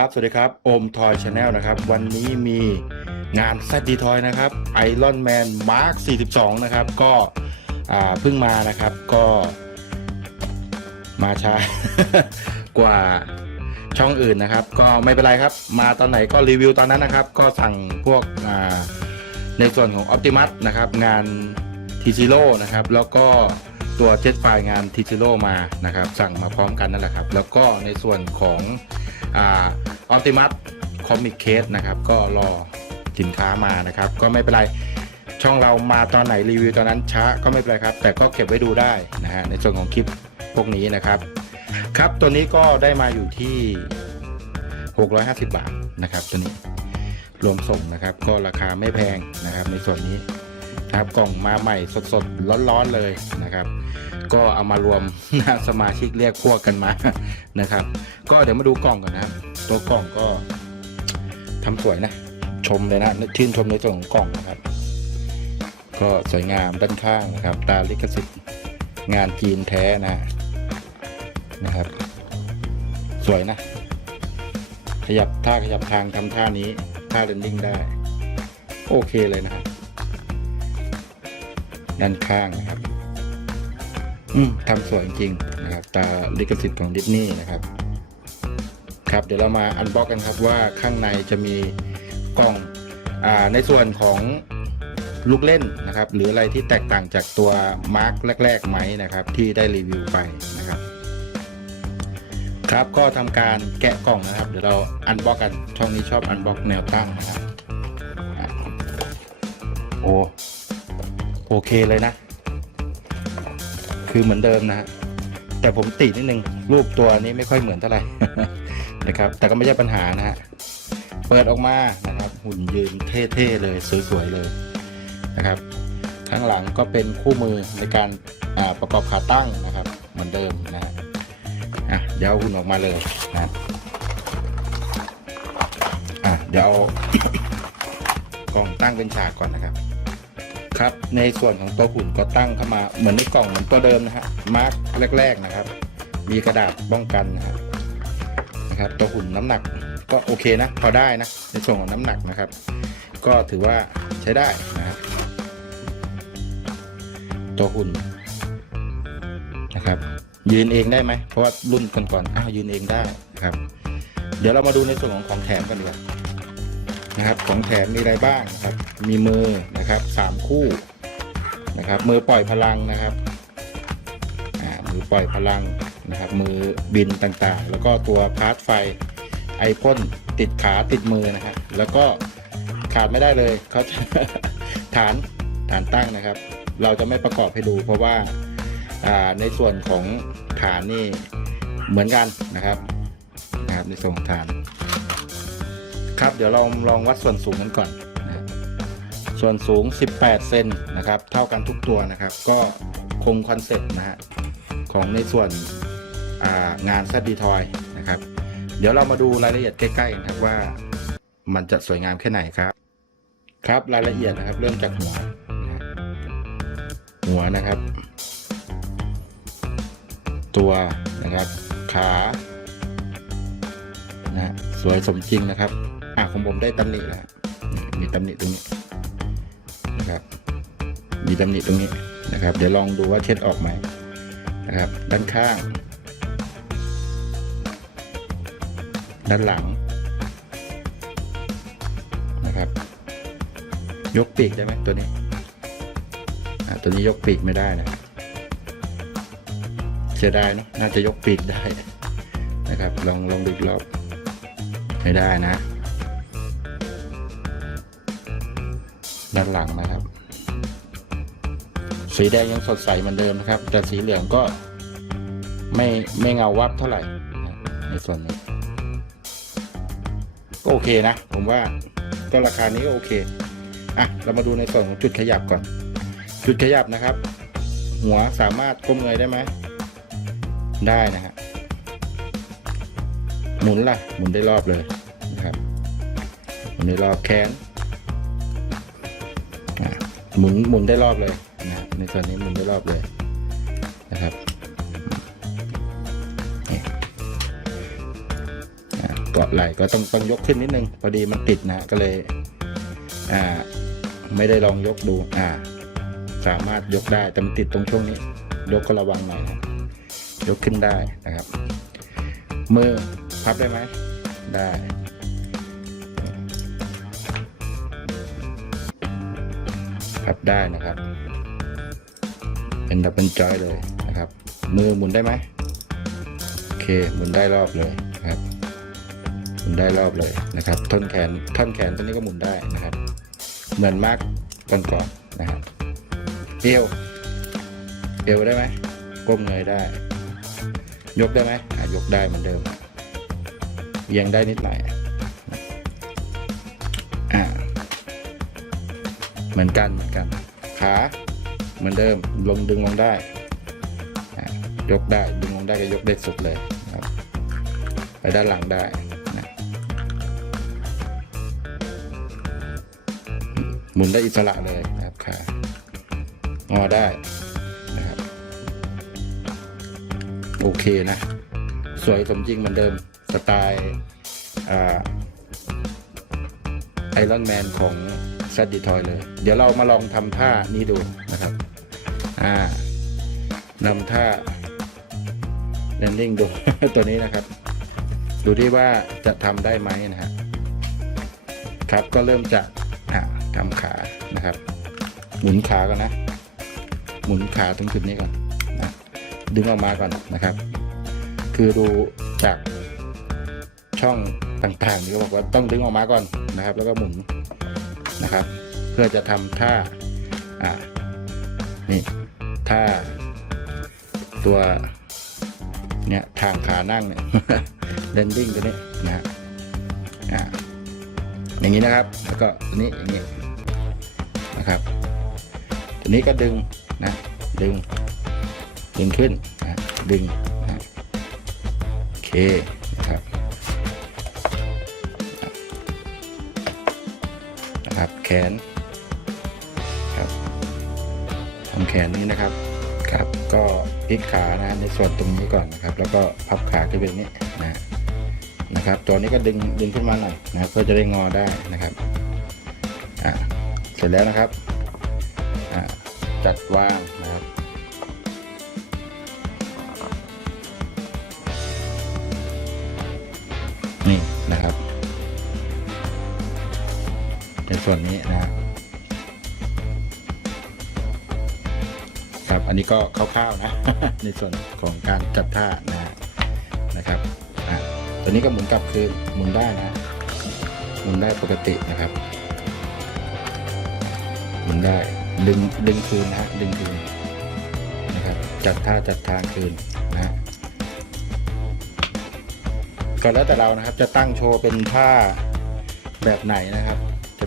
ครับ สวัสดีครับโอมทอยชาแนลนะครับ วันนี้มีงานแซดดีทอยนะครับไอรอนแมนมาร์ค42 นะครับ ก็เพิ่งมานะครับก็มาช้า กว่าช่องอื่นนะครับ ก็ไม่เป็นไรครับ มาตอนไหนก็รีวิวตอนนั้นนะครับ ก็สั่งพวกในส่วนของ Optimus นะครับ งาน t ี z นะครับ แล้วก็ตัวเจ็ตไฟงาน t ี z มานะครับ สั่งมาพร้อมกันนั่นแหละครับ แล้วก็ในส่วนของ ออ t ติมัสคอมิกเคสนะครับ ก็รอสินค้ามานะครับ ก็ไม่เป็นไรช่องเรามาตอนไหนรีวิวตอนนั้นช้าก็ไม่เป็นไรครับ แต่ก็เก็บไว้ดูได้นะฮะในส่วนของคลิปพวกนี้นะครับ ครับตัวนี้ก็ได้มาอยู่ที่ 650 บาทนะครับ ตัวนี้รวมส่งนะครับ ก็ราคาไม่แพงนะครับ ในส่วนนี้ครับกล่องมาใหม่สดๆร้อนๆเลยนะครับ ก็เอามารวมนะสมาชิกเรียกพวกกันมานะครับ ก็เดี๋ยวมาดูกล่องก่อนนะครับ ตัวกล่องก็ทำสวยนะ ชมเลยนะชื่นชมในส่วนของกล่องนะครับ ก็สวยงามด้านข้างนะครับ ตาลิขสิทธิ์งานจีนแท้นะนะครับ สวยนะ ขยับท่าขยับทางทำท่านี้ท่าเรนดิ้งได้ โอเคเลยนะครับ ด้านข้างนะครับ อืมทำสวยจริงนะครับตาลิขสิทธิ์ของดิสนีย์นะครับ ครับ เดี๋ยวเรามาอันบ็อกกันครับว่าข้างในจะมีกล่องอ่าในส่วนของลูกเล่นนะครับ หรืออะไรที่แตกต่างจากตัวมาร์กแรก ๆ ไหมนะครับ ที่ได้รีวิวไปนะครับ ครับก็ทำการแกะกล่องนะครับ เดี๋ยวเราอันบ็อกกันช่องนี้ชอบอันบ็อกแนวตั้งนะครับโอ้โอเคเลยนะ คือเหมือนเดิมนะฮะแต่ผมตินิดนึงรูปตัวนี้ไม่ค่อยเหมือนเท่าไหร่ นะครับ แต่ก็ไม่ใช่ปัญหานะฮะเปิดออกมานะครับหุ่นยืนเท่ๆเลยสวยๆเลยนะครับข้างหลังก็เป็นคู่มือในการประกอบขาตั้งนะครับ เหมือนเดิมนะฮะอะเดี๋ยวเอาหุ่นออกมาเลยนะอะเดี๋ยวเอากล่องตั้งเป็นฉากก่อนนะครับ ครับ ในส่วนของตัวหุ่นก็ตั้งเข้ามาเหมือนในกล่องเหมือนตัวเดิมนะฮะมาร์กแรก ๆนะครับ มีกระดาษป้องกันนะครับนะครับ ตัวหุ่นน้ำหนักก็โอเคนะ พอได้นะ ในส่วนของน้ำหนักนะครับ ก็ถือว่าใช้ได้นะครับ ตัวหุ่นนะครับ ยืนเองได้ไหมเพราะว่ารุ่นก่อนๆอ้าวยืนเองได้นะครับ เดี๋ยวเรามาดูในส่วนของของแถมกันดีกว่า นะครับ ของแถมมีอะไรบ้างนะครับ มีมือนะครับสามคู่นะครับ มือปล่อยพลังนะครับมือปล่อยพลังนะครับ มือบินต่างๆ แล้วก็ตัวพาร์ทไฟไอพ่นติดขาติดมือนะฮะแล้วก็ขาดไม่ได้เลยเขาฐานฐานตั้งนะครับ เราจะไม่ประกอบให้ดู เพราะว่าในส่วนของฐานนี่เหมือนกันนะครับนะครับในส่วนของฐาน ครับเดี๋ยวเราลองวัดส่วนสูงกันก่อนนะส่วนสูง 18 เซนนะครับ เท่ากันทุกตัวนะครับ ก็คงคอนเซ็ปต์นะฮะของในส่วนางานแซดดีทอยนะครับ เดี๋ยวเรามาดูรายละเอียดใกล้ๆกันครับว่ามันจะสวยงามแค่ไหนครับ ครับรายละเอียดนะครับ เริ่มจากหัวนะหัวนะครับ ตัวนะครับ ขานะฮะสวยสมจริงนะครับ อะของผมได้ตำหนิแล้วมีตำหนิตรงนี้นะครับ มีตำหนิตรงนี้นะครับ เดี๋ยวลองดูว่าเช็ดออกไหมนะครับ ด้านข้าง ด้านหลังนะครับ ยกปีกได้ไหมตัวนี้อะตัวนี้ยกปีกไม่ได้นะเสียดายเนอะน่าจะยกปีกได้นะครับ ลองลองดูรอบไม่ได้นะ ด้านหลังนะครับ สีแดงยังสดใสเหมือนเดิมนะครับ แต่สีเหลืองก็ไม่ไม่เงาวับเท่าไหร่ในส่วนนี้ก็โอเคนะ ผมว่าก็ราคานี้ก็โอเคอะเรามาดูในส่วนของจุดขยับก่อน จุดขยับนะครับ หัวสามารถก้มเงยได้ไหมได้นะฮะหมุนล่ะ หมุนได้รอบเลยนะครับหมุนได้รอบแขน หมุนหมุนได้รอบเลยนะในส่วนนี้หมุนได้รอบเลยนะครับเกาะไหล่ก็ต้องต้องยกขึ้นนิดนึง พอดีมันติดนะก็เลยอ่าไม่ได้ลองยกดูอ่า สามารถยกได้แต่มันติดตรงช่วงนี้ ยกก็ระวังหน่อยนะยกขึ้นได้นะครับมือพับได้ไหมได้ พับได้นะครับ เป็นดับเบิลจอยเลยนะครับ มือหมุนได้ไหมโอเคหมุนได้รอบเลยนะครับหมุนได้รอบเลยนะครับท่อนแขนท่อนแขนตัวนี้ก็หมุนได้นะครับ เหมือนมากก่อนๆนะครับเอวเอวได้ไหมก้มเงยได้ ยกได้ไหมอะยกได้เหมือนเดิมเอียงได้นิดหน่อย มือนกันเหมือนกัน ขาเหมือนเดิมลงดึงลงได้ ยกได้ดึงลงได้ก็ยกได้สุดเลยครับไปด้านหลังได้นะหมุนได้อิสระเลยนะครับขางอได้นะครับโอเคนะ สวยสมจริงเหมือนเดิมสไตล์ไอรอนแมนของ ซัดดีทอยเลย เดี๋ยวเรามาลองทำท่านี้ดูนะครับ อ่านำท่าแลนดิ้งดู ตัวนี้นะครับ ดูที่ว่าจะทำได้ไหมนะฮะครับก็เริ่มจากทำขานะครับ หมุนขาก่อนนะ หมุนขาตรงจุดนี้ก่อนนะดึงออกมาก่อนนะครับ คือดูจากช่องต่างๆนี่ก็บอกว่าต้องดึงออกมาก่อนนะครับ แล้วก็หมุน นะครับ เพื่อจะทำท่าอ่านี่ท่าตัวเนี่ยทางขานั่งเนี่ยเดนดิ้งตัวนี้นะฮะอ่าอย่างนี้นะครับ แล้วก็ตัวนี้อย่างนี้นะครับตัวนี้ก็ดึงนะดึงดึงขึ้นนะดึงนะโอเค ครับนครับแขนครับทำแขนนี้นะครับครับ ก็พลิกขานะในส่วนตรงนี้ก่อนนะครับ แล้วก็พับขาขึ้นไปนี้นะนะครับ ตัวนี้ก็ดึงดึงขึ้นมาหน่อยนะเพื่อจะได้งอได้นะครับอะเสร็จแล้วนะครับอะจัดวาง ส่วนนี้นะครับครับอันนี้ก็คร่าวๆนะ ในส่วนของการจัดท่านะนะครับอะตัวนี้ก็หมุนกลับคืนหมุนได้นะหมุนได้ปกตินะครับ หมุนได้ดึงดึงคืนนะฮะดึงคืนนะครับ จัดท่าจัดทางคืนนะก็แล้วแต่เรานะครับจะตั้งโชว์เป็นท่าแบบไหนนะครับ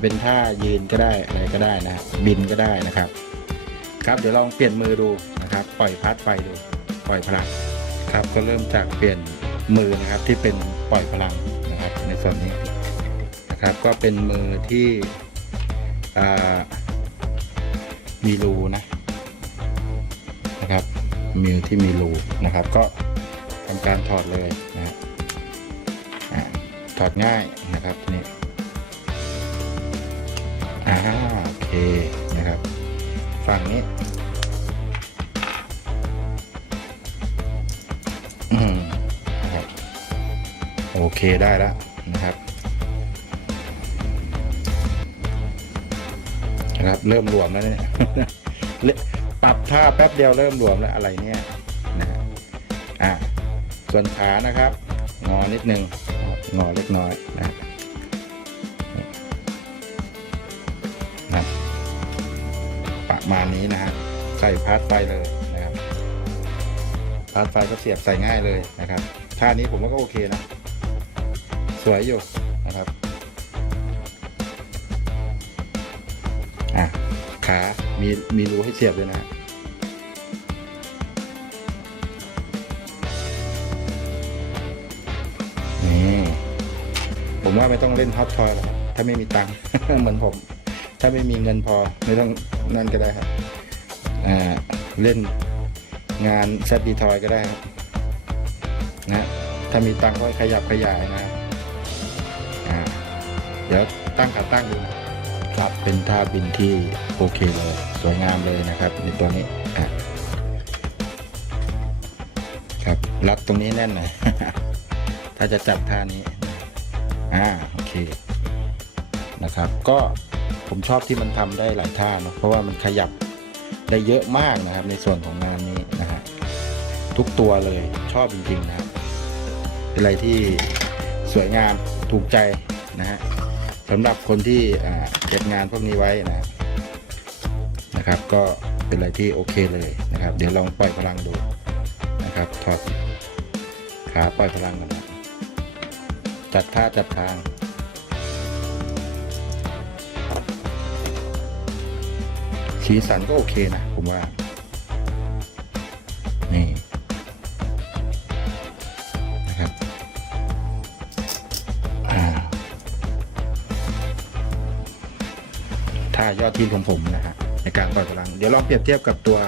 เป็นท่ายืนก็ได้อะไรก็ได้นะบินก็ได้นะครับ ครับเดี๋ยวลองเปลี่ยนมือดูนะครับ ปล่อยพัดไฟดู ปล่อยพลังครับก็เริ่มจากเปลี่ยนมือนะครับที่เป็นปล่อยพลังนะครับ ในส่วนนี้นะครับ ก็เป็นมือที่มีรูนะนะครับมือที่มีรูนะครับ ก็ทำการถอดเลยนะครับอ่าถอดง่ายนะครับนี่ อ่าโอเคนะครับ ฝั่งนี้อืมนะครับโอเคได้แล้วนะครับนะครับ เริ่มรวมแล้วเนี่ยเลปรับท่าแป๊บเดียวเริ่มรวมแล้วอะไรเนี่ยนะอ่าส่วนขานะครับ งอนิดนึงงอเล็กน้อยนะ มาณนี้นะฮะใส่พาร์ทไฟเลยนะครับพาร์ทไฟก็เสียบใส่ง่ายเลยนะครับท่านี้ผมว่าก็โอเคนะ สวยอยู่นะครับอะขามีมีรูให้เสียบด้วยนะนี่ผมว่าไม่ต้องเล่นฮอตทอยหรอกถ้าไม่มีตังค์เหมือนผม ถ้าไม่มีเงินพอไม่ต้องนั่นก็ได้ครับอ่าเล่นงานแซดดีทอยก็ได้ครับนะถ้ามีตังค์ก็ขยับขยายนะเดี๋ยวตั้งขาตั้งดูนะครับเป็นท่าบินที่โอเคเลย สวยงามเลยนะครับ ในตัวนี้อะครับรัดตรงนี้แน่นหน่อยถ้าจะจับท่านี้อ่าโอเคนะครับ ก็ ผมชอบที่มันทำได้หลายท่าเนอะเพราะว่ามันขยับได้เยอะมากนะครับ ในส่วนของงานนี้นะฮะทุกตัวเลยชอบจริงๆนะครับเป็นอะไรที่สวยงามถูกใจนะฮะสำหรับคนที่อ่าเก็บงานพวกนี้ไว้นะนะครับ ก็เป็นอะไรที่โอเคเลยนะครับ เดี๋ยวลองปล่อยพลังดูนะครับถอดขาปล่อยพลังกันนะจัดท่าจัดทาง สีสันก็โอเคนะ ผมว่า นี่นะครับอ่ายอดทีมของผมนะฮะในการปล่อยพลัง เดี๋ยวลองเปรียบเทียบกับตัว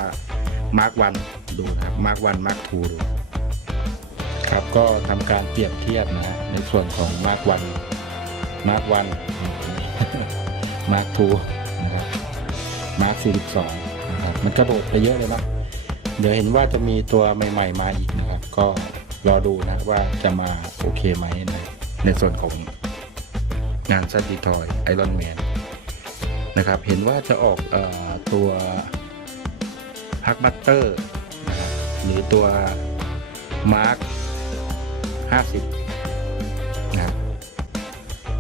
มาร์กวันดูนะครับมาร์กวันมาร์กทูดูครับก็ทำการเปรียบเทียบนะฮะในส่วนของมาร์กวันมาร์กวันมาร์กทูนะครับ มาร์กสี่สิบสองนะครับมันกระโดดไปเยอะเลยนะเดี๋ยวเห็นว่าจะมีตัวใหม่ ๆ มาอีกนะครับ ก็รอดูนะว่าจะมาโอเคไหมนะในส่วนของงานซัตติทอยไอรอนแมนนะครับ เห็นว่าจะออกออตัวฮักบัตเตอร์นะครับหรือตัวมาร์ค50นะครับ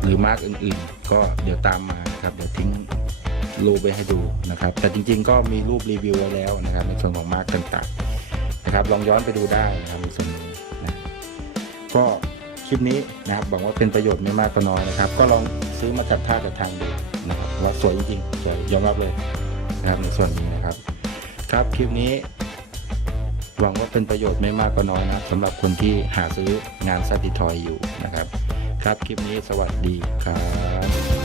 หรือมาร์คอื่นๆ ก็เดี๋ยวตามมาครับ เดี๋ยวทิ้ง รูปไว้ให้ดูนะครับ แต่จริงๆ ก็มีรูปรีวิวไว้แล้วนะครับ ในส่วนของมาร์คต่างๆนะครับ ลองย้อนไปดูได้นะครับในส่วนนี้นะก็คลิปนี้นะครับบอกว่าเป็นประโยชน์ไม่มากก็น้อยนะครับ ก็ลองซื้อมาจัดท่าจัดทางดูนะครับว่าสวยจริงๆสวยยอมรับเลยนะครับในส่วนนี้นะครับ ครับคลิปนี้ หวังว่าเป็นประโยชน์ไม่มากก็น้อยนะสำหรับคนที่หาซื้องานซัตติทอยอยู่นะครับ ครับคลิปนี้สวัสดีครับ